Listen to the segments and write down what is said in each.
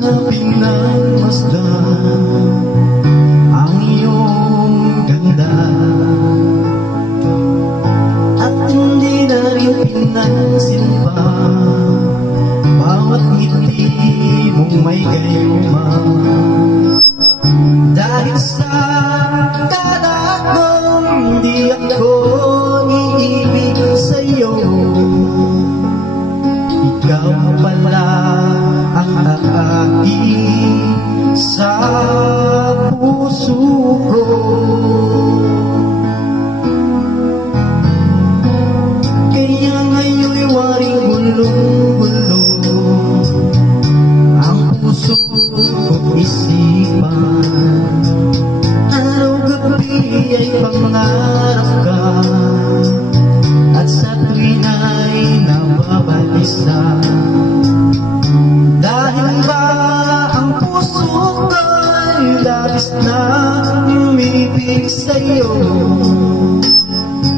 hanapin ng masdan ang iyong ganda, at hindi na rin pinansin pa bawat ngiti mong may gayuma. Dahil sa kalat mong di ako iibig sa'yo, ikaw pala ang aking sa puso ko. Kaya ngayon'y waring gulong-gulong ang puso ko't isipan. Araw-gabi ay pangarap ka, at sa tuwin ay nababalisa. Dahil ba ang puso ko'y labis na umibig sa'yo,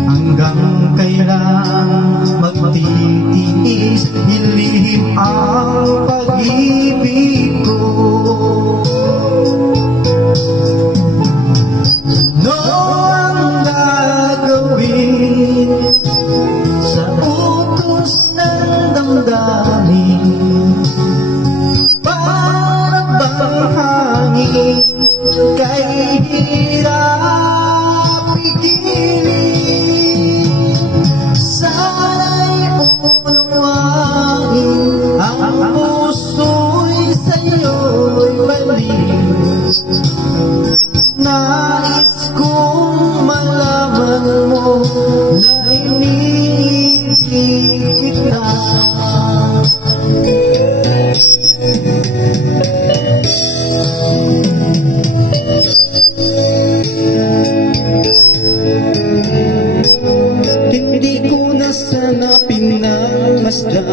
hanggang kailan magtitiis, ilihim ang pag-ibig ko. Ano ang gagawin sa utos ng damdamin? Para bang hangin kay hirap pigilin? Sana'y unawain ang puso'y sa'yo'y balik. Nais kong malaman mo na iniibig kita. Hindi ko na sana pinagmasdan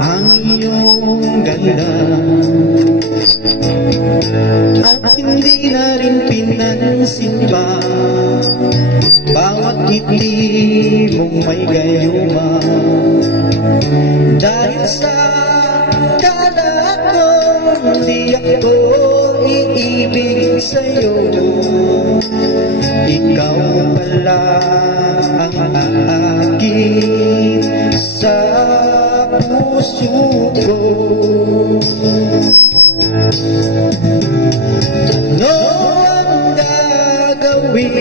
ang iyong ganda, at hindi na rin pinansin pa bawat ngiti mong may gayuma. Dahil sa kalat kong di ako iibig sa'yo, ikaw pala ang aking sa puso ko. Ano ang gagawin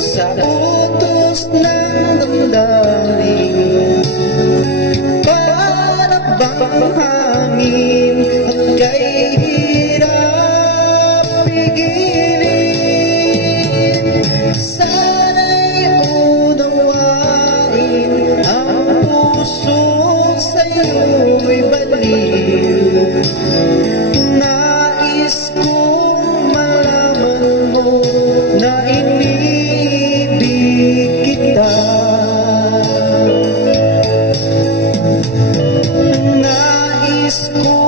sa utos ng damdamin? Para bang hangin at kay hirap pigilin? Sana'y unawain ang puso sa'yo'y balik. Nais kong malaman mo na iniibig kita. Nais kong